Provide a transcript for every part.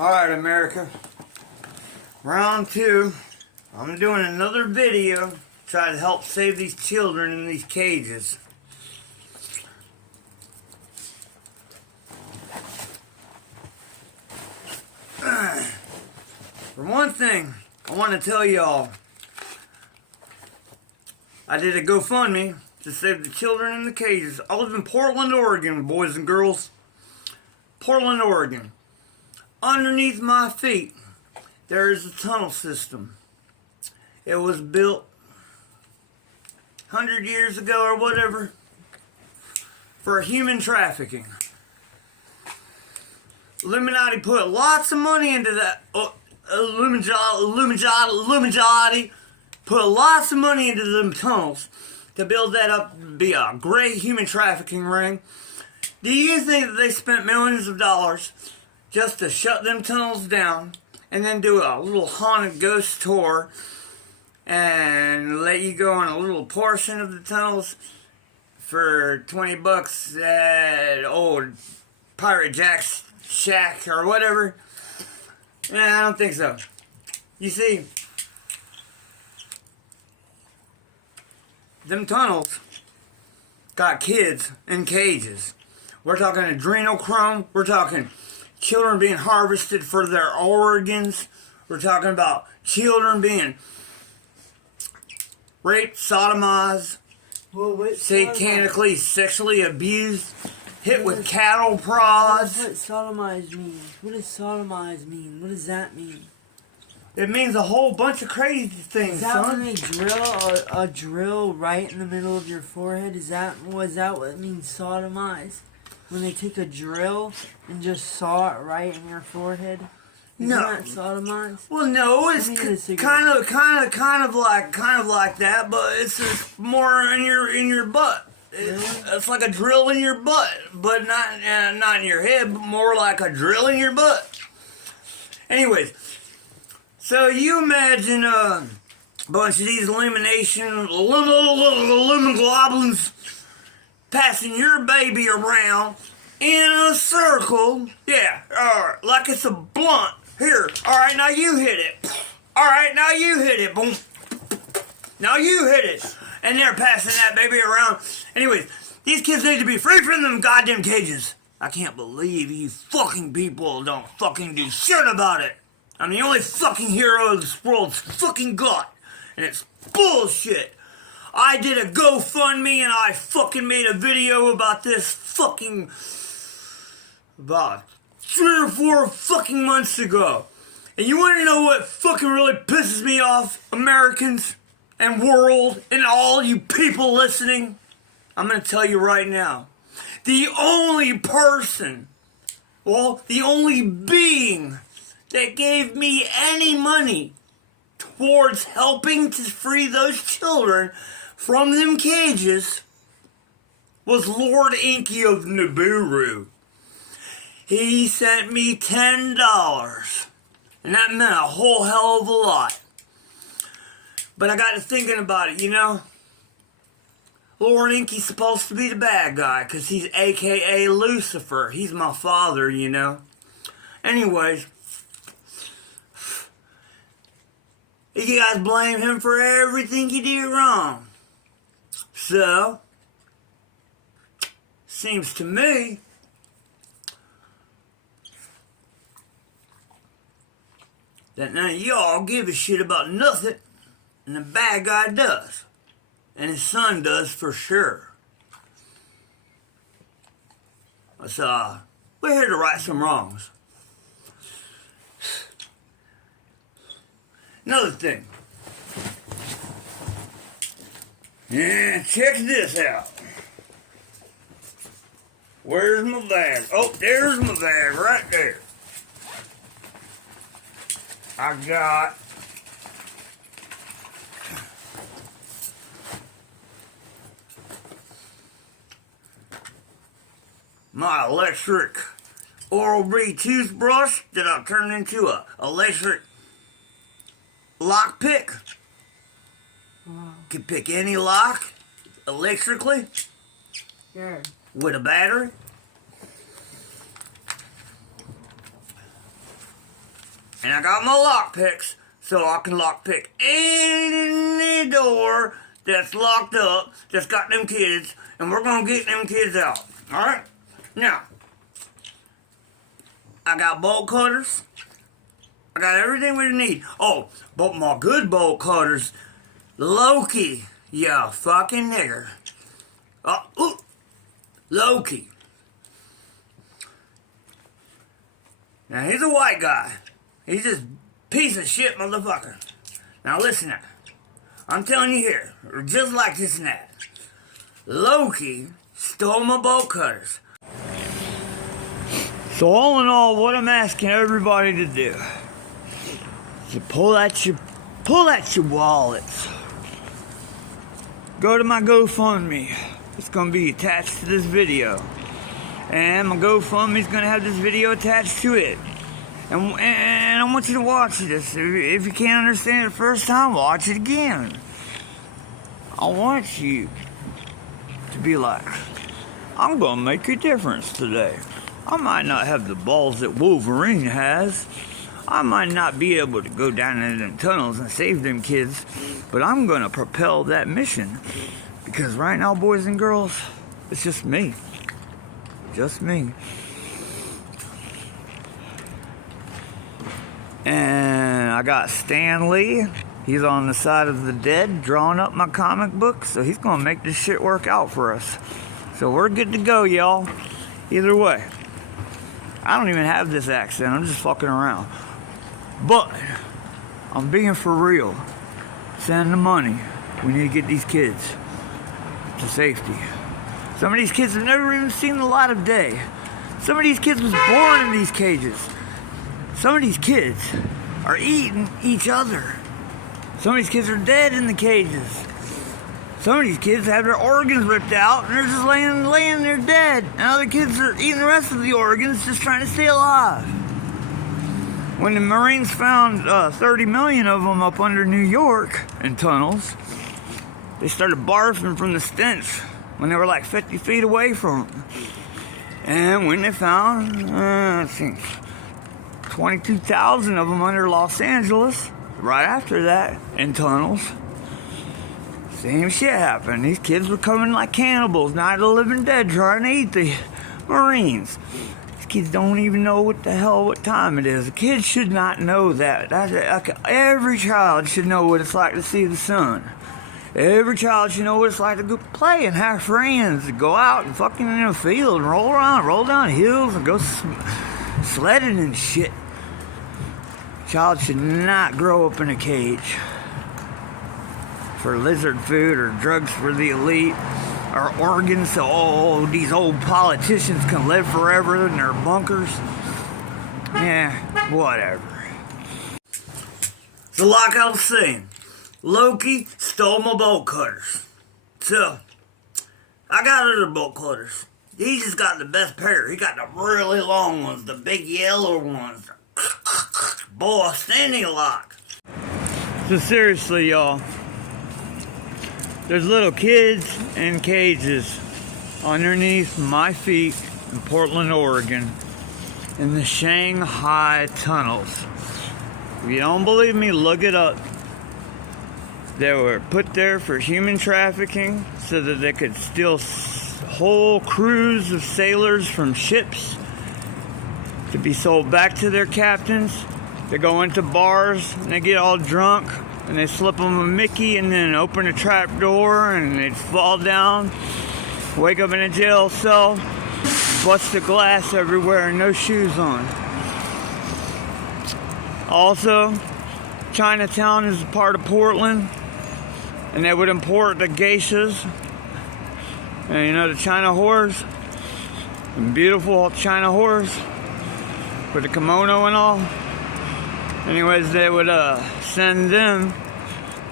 Alright, America. Round 2. I'm doing another video to try to help save these children in these cages. For one thing, I want to tell y'all, I did a GoFundMe to save the children in the cages. I live in Portland, Oregon, boys and girls. Portland, Oregon. Underneath my feet, there is a tunnel system. It was built 100 years ago or whatever for human trafficking. Illuminati put lots of money into that. Illuminati put lots of money into them tunnels to build that up to be a great human trafficking ring. Do you think that they spent millions of dollars just to shut them tunnels down and then do a little haunted ghost tour and let you go on a little portion of the tunnels for 20 bucks at old Pirate Jack's shack or whatever? Nah, I don't think so. You see, them tunnels got kids in cages. We're talking adrenochrome. We're talking children being harvested for their organs. We're talking about children being raped, sodomized, satanically, sexually abused, hit with cattle prods. What sodomized mean? What does sodomized mean? What does that mean? It means a whole bunch of crazy things, Is that son. when they drill a drill right in the middle of your forehead? Is that what it means, sodomized? When they take a drill and just saw it right in your forehead? Isn't that sodomized? Well, no, it's kind of like that, but it's just more in your butt. It's like a drill in your butt, but not in your head, but more like a drill in your butt. Anyways, so you imagine a bunch of these globulins passing your baby around in a circle. Yeah, alright, like it's a blunt. Here, alright, now you hit it. Alright, now you hit it. Boom. Now you hit it. And they're passing that baby around. Anyways, these kids need to be free from them goddamn cages. I can't believe you fucking people don't fucking do shit about it. I'm the only fucking hero this world's fucking got. And it's bullshit. I did a GoFundMe and I fucking made a video about this fucking about 3 or 4 fucking months ago. And you want to know what fucking really pisses me off, Americans and world and all you people listening? I'm going to tell you right now. The only person, well, the only being that gave me any money towards helping to free those children from them cages was Lord Inky of Nibiru. He sent me $10, and that meant a whole hell of a lot. But I got to thinking about it, you know. Lord Inky's supposed to be the bad guy, because he's AKA Lucifer. He's my father, you know. Anyways, you guys blame him for everything he did wrong. So, seems to me that none of y'all give a shit about nothing, and the bad guy does. And his son does for sure. So, we're here to right some wrongs. Another thing. Yeah, check this out. Where's my bag? Oh, there's my bag right there. I got my electric Oral-B toothbrush that I turned into a electric lock pick. Wow. Can pick any lock electrically. Sure. With a battery. And I got my lock picks, so I can lock pick any door that's locked up, that's got them kids, and we're gonna get them kids out. Alright? Now, I got bolt cutters. I got everything we need. Oh, but my good bolt cutters, Loki, you fucking nigger. Loki. Now, he's a white guy. He's just piece of shit motherfucker. Now, listen up. I'm telling you here, just like this and that. Loki stole my bolt cutters. So all in all, what I'm asking everybody to do is to pull out your wallets. Go to my GoFundMe. It's gonna be attached to this video. And my GoFundMe is gonna have this video attached to it. And I want you to watch this. If you can't understand it the first time, watch it again. I want you to be like, I'm gonna make a difference today. I might not have the balls that Wolverine has. I might not be able to go down into them tunnels and save them kids, but I'm gonna propel that mission. Because right now, boys and girls, it's just me. Just me. And I got Stan Lee. He's on the side of the dead drawing up my comic book, so he's gonna make this shit work out for us. So we're good to go, y'all. Either way. I don't even have this accent, I'm just fucking around. But I'm being for real. Send the money. We need to get these kids to safety. Some of these kids have never even seen the light of day. Some of these kids was born in these cages. Some of these kids are eating each other. Some of these kids are dead in the cages. Some of these kids have their organs ripped out and they're just laying there dead. And other kids are eating the rest of the organs just trying to stay alive. When the Marines found 30 million of them up under New York in tunnels, they started barfing from the stench when they were like 50 feet away from them. And when they found, 22,000 of them under Los Angeles, right after that, in tunnels, same shit happened. These kids were coming like cannibals, Night of the Living Dead, trying to eat the Marines. These kids don't even know what time it is. A kid should not know that. Every child should know what it's like to see the sun. Every child should know what it's like to go play and have friends, to go out and fucking in a field and roll around, roll down hills and go sledding and shit. A child should not grow up in a cage for lizard food or drugs for the elite or organs so these old politicians can live forever in their bunkers. Yeah, whatever. So like I was saying, Loki stole my bolt cutters. So, I got other bolt cutters. He just got the best pair. He got the really long ones, the big yellow ones. Boy, standing lock. So seriously, y'all, there's little kids in cages underneath my feet in Portland, Oregon, in the Shanghai tunnels. If you don't believe me, look it up. They were put there for human trafficking so that they could steal whole crews of sailors from ships to be sold back to their captains. They go into bars and they get all drunk and they slip them a Mickey and then open a trap door and they'd fall down, wake up in a jail cell, bust the glass everywhere and no shoes on. Also, Chinatown is a part of Portland, and they would import the geishas, and you know, the China whores, and beautiful China whores with the kimono and all. Anyways, they would send them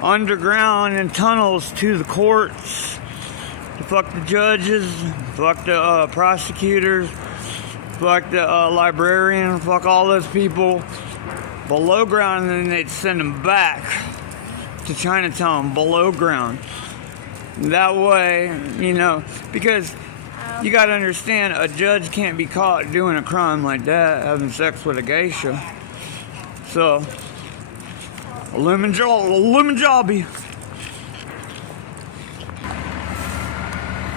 underground in tunnels to the courts to fuck the judges, fuck the prosecutors, fuck the librarian, fuck all those people below ground, and then they'd send them back to Chinatown below ground. That way, you know, because you gotta understand, a judge can't be caught doing a crime like that, having sex with a geisha. So, lemon jobby.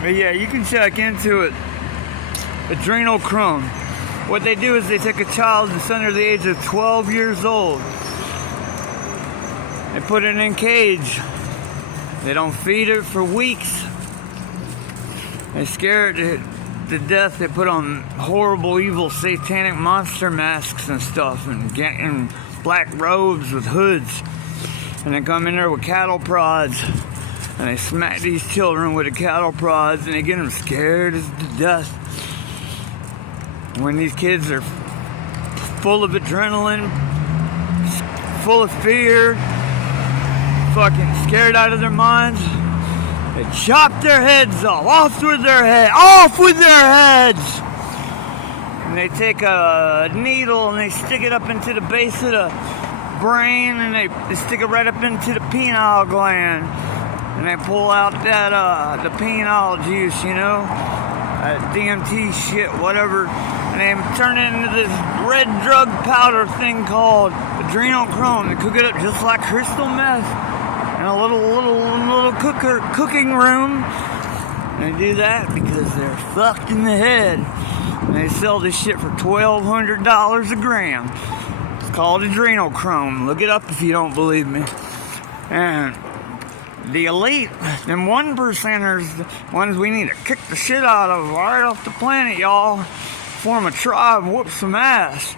But yeah, you can check into it. Adrenochrome. What they do is they take a child that's under the age of 12 years old. They put it in a cage. They don't feed it for weeks. They scare it to death. They put on horrible, evil, satanic monster masks and stuff, and black robes with hoods. And they come in there with cattle prods. And they smack these children with the cattle prods, and they get them scared as to death. When these kids are full of adrenaline, full of fear, fucking scared out of their minds, they chop their heads off. Off with their heads! And they take a needle and they stick it up into the base of the brain, and they stick it right up into the pineal gland. And they pull out that, the penile juice, you know, DMT shit, whatever, and they turn it into this red drug powder thing called adrenochrome. They cook it up just like crystal meth in a little cooking room. And they do that because they're fucked in the head. And they sell this shit for $1,200 a gram. It's called adrenochrome. Look it up if you don't believe me. And the elite, them 1%ers, the ones we need to kick the shit out of right off the planet, y'all. Form a tribe, whoop some ass.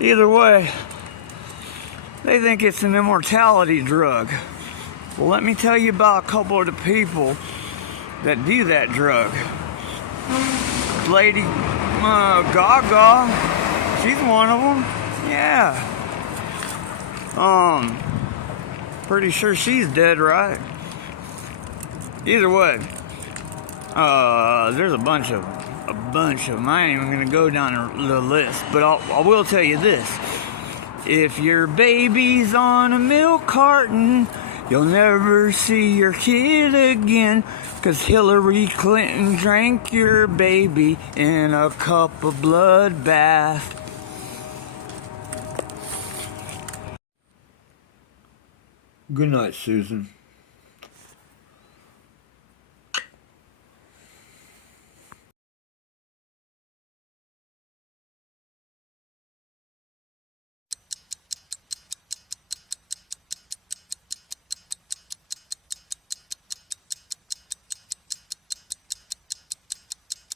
Either way, they think it's an immortality drug. Well, let me tell you about a couple of the people that do that drug. Lady Gaga, she's one of them. Yeah. Pretty sure she's dead, right? Either way, there's a bunch of them. I ain't even gonna go down the list, but I will tell you this: if your baby's on a milk carton, you'll never see your kid again, 'cause Hillary Clinton drank your baby in a cup of blood bath. Good night, Susan.